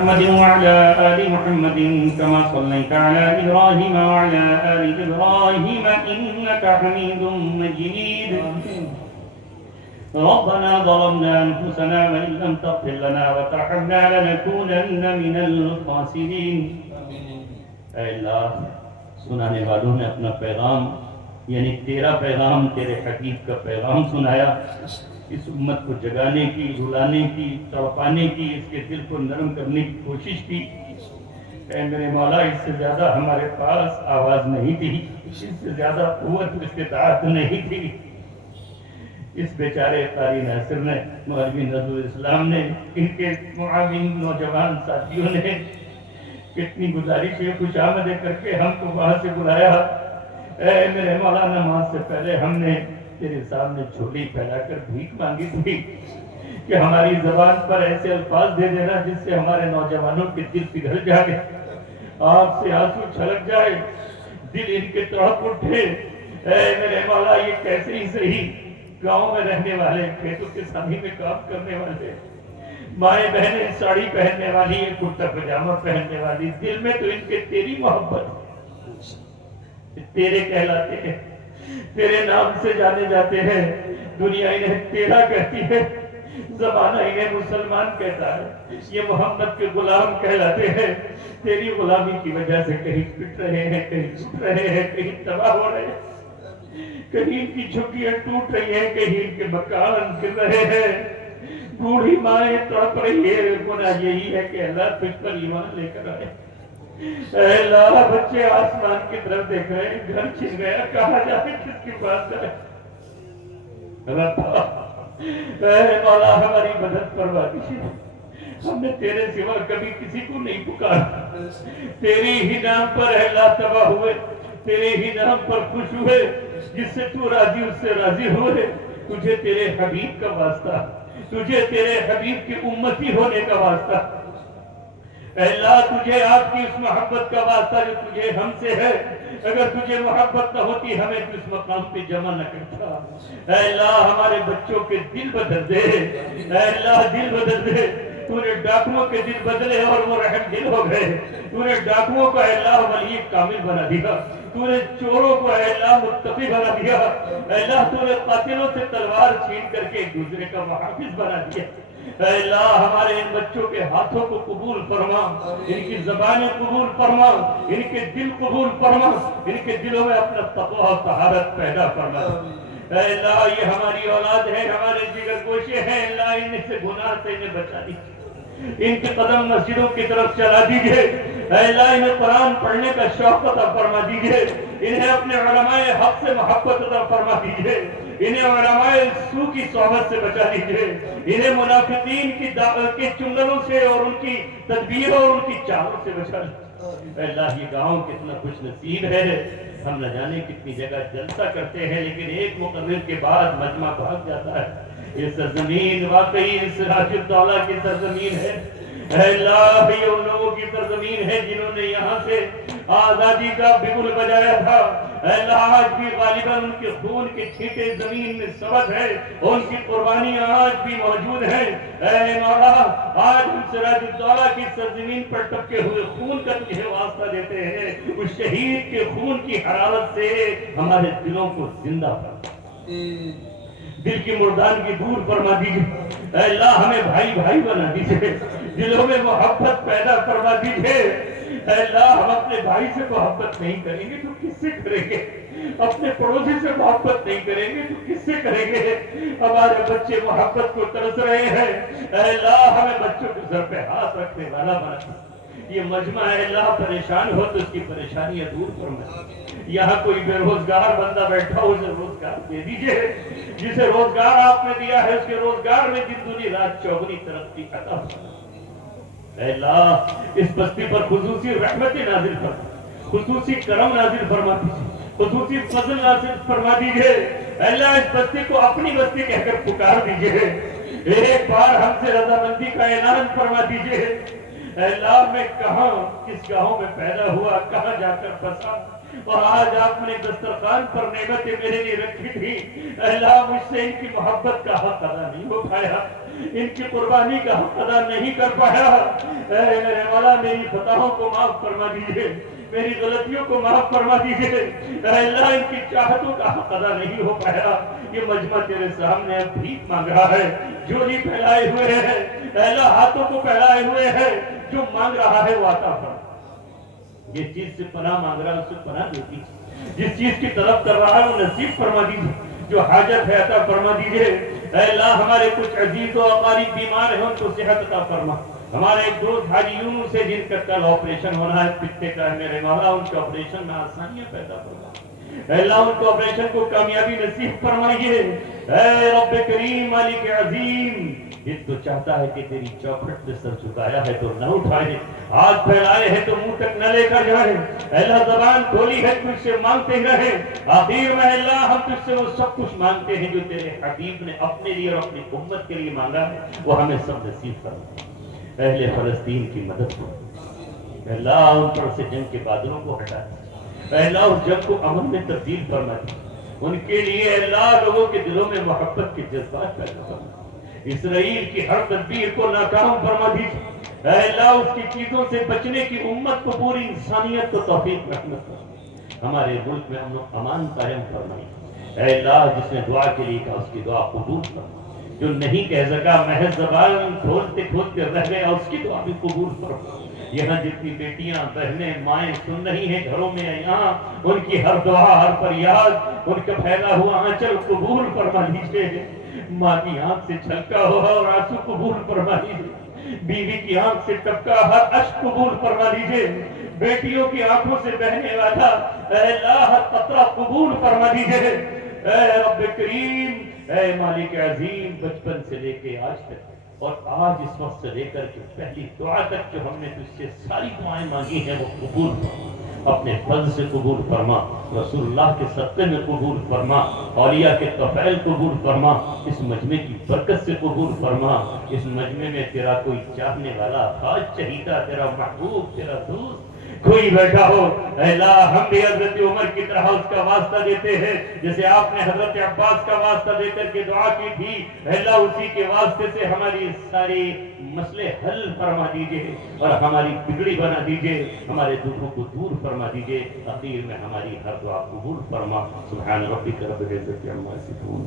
محمد وعلى آل محمد كما صليت على إبراهيم وعلى آل إبراهيم إنك حميد مجيد. ربنا ظلمنا أنفسنا وإن لم تغفر لنا وترحمنا لنكونن من الخاسرين. اے اللہ، سنانے والوں نے اپنا پیغام یعنی تیرا پیغام، تیرے حبیب کا پیغام سنایا. اس امت کو جگانے کی، رلانے کی، تڑپانے کی، اس کے دل کو نرم کرنے کی کوشش کی. اے میرے مولا، اس سے زیادہ ہمارے پاس آواز نہیں تھی، اس سے زیادہ قوت و استطاعت نہیں تھی. اس بیچارے قاری ناصر نے، مولوی نذر الاسلام نے، ان کے معاون نوجوان ساتھیوں نے کتنی گزارشیں خوش آمدیں کر کے ہم کو وہاں سے بلایا. اے میرے مولا، نماز سے پہلے ہم نے تیرے سامنے جھولی پھیلا کر بھیک مانگی تھی کہ ہماری زبان پر ایسے الفاظ دے دینا جس سے ہمارے نوجوانوں کے دل پگھل جائے، آنکھ سے آنسو چھلک جائے، دل ان کے تڑپ اٹھے. اے میرے مولا، یہ کیسے ہی صحیح گاؤں میں رہنے والے، کھیتوں کے سامی میں کام کرنے والے، مائیں بہنیں ساڑی پہننے والی، کرتا پجامہ پہننے والی، دل میں تو ان کے تیری محبت، تیرے کہلاتے ہیں، تیرے نام سے جانے جاتے ہیں. دنیا انہیں تیرا کہتی ہے، زمانہ انہیں مسلمان کہتا ہے. یہ محمد کے غلام کہلاتے ہیں. تیری غلامی کی وجہ سے کہیں پٹ رہے ہیں، کہیں ٹوٹ رہے ہیں، کہیں تباہ ہو رہے ہیں، کہیں ان کی جھگیاں ٹوٹ رہی ہیں، کہیں ان کے مکان گر رہے ہیں. بوڑھی مائیں تڑپ رہی ہے. گناہ یہی ہے کہ اللہ تجھ پر ایمان لے کر آئے. اے اللہ، بچے آسمان کی طرف دیکھ رہے ہیں، گھر چھن گیا، کہاں جائے، کس کے پاس جائے. اے مولا، ہماری مدد فرما دیجیے. ہم نے تیرے سوا کبھی کسی کو نہیں پکارا. تیری ہی نام پر اے اللہ تباہ ہوئے، تیرے ہی نام پر خوش ہوئے. جس سے تو راضی اس سے راضی ہوئے. تجھے تیرے حبیب کا واسطہ، تجھے تیرے حبیب کی امتی ہونے کا واسطہ. اے اللہ، تجھے آپ کی اس محبت کا واسطہ جو تجھے ہم سے ہے. اگر تجھے محبت نہ ہوتی ہمیں تو اس مقام پہ جمع نہ کرتا. اے اللہ، ہمارے بچوں کے دل بدل دے. اے اللہ، دل بدل دے. تو نے ڈاکوؤں کے دل بدلے اور وہ رحم دل ہو گئے. تو نے ڈاکوؤں کو اے اللہ ولی کامل بنا دیا. تو نے چوروں کو اے اللہ متقی بنا دیا. اے اللہ، تو نے قاتلوں سے تلوار چھین کر کے ایک دوسرے کا محافظ بنا دیا. اے اللہ، ہمارے ان بچوں کے ہاتھوں کو قبول فرما، ان کی زبانیں قبول فرما، ان کے دل قبول فرما، ان کے دلوں میں اپنا تقویٰ و طہارت پیدا فرما. اے اللہ، یہ ہماری اولاد ہے، ہمارے جگر گوشے ہیں. اللہ، ان سے گناہ سے انہیں بچا دیجیے. ان کے قدم مسجدوں کی طرف چلا دیجیے. اے اللہ، انہیں قرآن پڑھنے کا شوق عطا فرما دیجیے. انہیں اپنے علماء حق سے محبت عطا فرما دیجیے. انہیں علماء سو کی صحبت سے بچا دیجیے. انہیں منافقین کی کے چنگلوں سے اور ان کی تدبیروں اور ان کی چالوں سے بچا دیجیے. اے اللہ، یہ گاؤں کتنا خوش نصیب ہے. ہم نہ جانے کتنی جگہ جلسہ کرتے ہیں لیکن ایک مقرر کے بعد مجمع بھاگ جاتا ہے. یہ سرزمین واقعی سراج الدولہ کی سرزمین ہے. اے اللہ، یہ ان لوگوں کی سرزمین ہے جنہوں نے یہاں سے آزادی کا بگل بجایا تھا. اے اللہ، آج بھی غالباً ان کے خون کے چھینٹے زمین میں سبز ہے، ان کی قربانیاں آج بھی موجود ہیں. اے مولا، آج ہم سراج الدولہ کی سرزمین پر ٹپکے ہوئے خون کا تجھے واسطہ دیتے ہیں. اس شہید کے خون کی حرارت سے ہمارے دلوں کو زندہ فرما، دل کی مردانگی دور فرما دیجیے. اے اللہ، ہمیں بھائی بھائی بنا دیجیے، دلوں میں محبت پیدا فرما دیجیے. اے اللہ، ہم اپنے بھائی سے محبت نہیں کریں گے تو کس سے کریں گے؟ اپنے پڑوسی سے محبت نہیں کریں گے تو کس سے کریں گے؟ ہمارے بچے محبت کو ترس رہے ہیں. اے اللہ، ہمیں بچوں کے سر پہ ہاتھ رکھنے والا بنا. یہ مجمع ہے اللہ پریشان ہو تو اس کی پریشانیاں دور فرما. یہاں کوئی بے روزگار بندہ بیٹھا ہو اسے روزگار دے دیجئے. جسے روزگار آپ نے دیا ہے اس کے روزگار میں دن دنی رات چوگنی ترقی عطا فرما. اے اللہ، اس بستی پر خصوصی رحمت نازل فرما، خصوصی کرم نازل فرما دیجیے، خصوصی فضل نازل فرما دیجیے. اے اللہ، اس بستی کو اپنی بستی کہہ کر پکار دیجیے. ایک بار ہم سے رضامندی کا اعلان فرما دیجیے. اے اللہ، میں کہاں کس گاؤں میں پیدا ہوا، کہاں جا کر بسا، اور آج آپ نے دسترخوان پر نعمتیں میرے لیے رکھی تھی، اے اللہ مجھ سے ان کی محبت کا حق ادا نہیں ہو پایا، ان کی قربانی کا حق ادا نہیں کر پایا۔ اے میرے مولا میری خطاؤں کو معاف فرما دیجئے، میری غلطیوں کو معاف فرما دیجئے، اے اللہ ان کی چاہتوں کا حق ادا نہیں ہو پایا۔ یہ مجمع تیرے سامنے اب بھیک مانگ رہا ہے، جھولی پھیلائے ہوئے ہے، اے اللہ ہاتھوں کو پھیلائے ہوئے ہے، جو مانگ رہا ہے وہ عطا فرما۔ جس چیز سے پناہ مانگ رہا ہے اسے پناہ دے دیجیے، جس چیز کی طلب کر رہا ہے وہ نصیب فرما دیجیے، جو حاجت ہے عطا فرما دیجیے۔ اے اللہ ہمارے کچھ عزیز و اقارب بیمار ہیں ان کو صحت عطا فرما۔ ہمارے ایک دوست حاجی یونس سے جن کا کل آپریشن ہونا ہے پتے کا ہے، میرے مولا ان کے آپریشن میں آسانیاں پیدا فرما۔ اے اللہ ان کو آپریشن کو کامیابی نصیب فرمائیے۔ اے رب کریم مالک عظیم، یہ تو چاہتا ہے کہ تیری چوکھٹ پہ سر جھکایا ہے تو نہ اٹھائے، ہاتھ پھیلائے ہے تو منہ تک نہ لے کر جائے۔ اے اللہ زبان کھولی ہے تجھ سے مانگتے ہی رہے، آخر میں اللہ ہم تجھ سے وہ سب کچھ مانگتے ہیں جو تیرے حبیب نے اپنے لیے اور اپنی امت کے لیے مانگا ہے، وہ ہمیں سب نصیب فرما۔ اہل فلسطین کی مدد کرو، اے اللہ ان پر سے جنگ کے بادلوں کو ہٹا دے، اے اللہ اس جنگ کو امن میں تبدیل فرما دے، ان کے لیے اے اللہ لوگوں کے دلوں میں محبت کے جذبات پیدا فرما، اسرائیل کی ہر تدبیر کو ناکام فرما دیجیے۔ اے اللہ اس کی چیزوں سے بچنے کی امت کو، پوری انسانیت کو توفیق رحمت فرما، ہمارے ملک میں امن و امان قائم فرمائیے۔ اے اللہ جس نے دعا کے لیے کہا اس کی دعا قبول فرما، جو نہیں کہہ سکا محض زبان کھولتے کھولتے رہ گیا اس کی دعا بھی قبول فرما۔ یہاں جتنی بیٹیاں بہنیں مائیں سن رہی ہیں گھروں میں یہاں، ان کی ہر دعا ہر فریاد ان کا پھیلا ہوا آنچل قبول فرما لیجیے۔ ماں کی آنکھ سے چھلکا ہوا اور آنسو قبول فرما لیجیے، بیوی کی آنکھ سے ٹپکا ہر اشک قبول فرما لیجیے، بیٹیوں کی آنکھوں سے بہنے والا اے اللہ ہر قطرہ قبول فرما لیجیے۔ اے رب کریم، اے مالک عظیم، بچپن سے لے کے آج تک اور آج اس وقت سے لے کر کے پہلی دعا تک جو ہم نے تجھ سے ساری دعائیں مانگی ہیں وہ قبول فرما، اپنے فضل سے قبول فرما، رسول اللہ کے صدقے میں قبول فرما، اولیاء کے طفیل قبول فرما، اس مجمع کی برکت سے قبول فرما۔ اس مجمع میں تیرا کوئی چاہنے والا، خاص چہیتا، تیرا محبوب، تیرا دوست کوئی بیٹھا ہو، اے اللہ ہم بھی حضرت عمر کی طرح اس کا واسطہ دیتے ہیں، جیسے آپ نے حضرت عباس کا واسطہ دے کر کے دعا کی تھی، اے اللہ اسی کے واسطے سے ہماری ساری مسئلے حل فرما دیجئے اور ہماری بگڑی بنا دیجئے، ہمارے دکھوں کو دور فرما دیجئے، اخیر میں ہماری ہر دعا قبول فرما۔ سبحان ربک رب العزت عما یصفون۔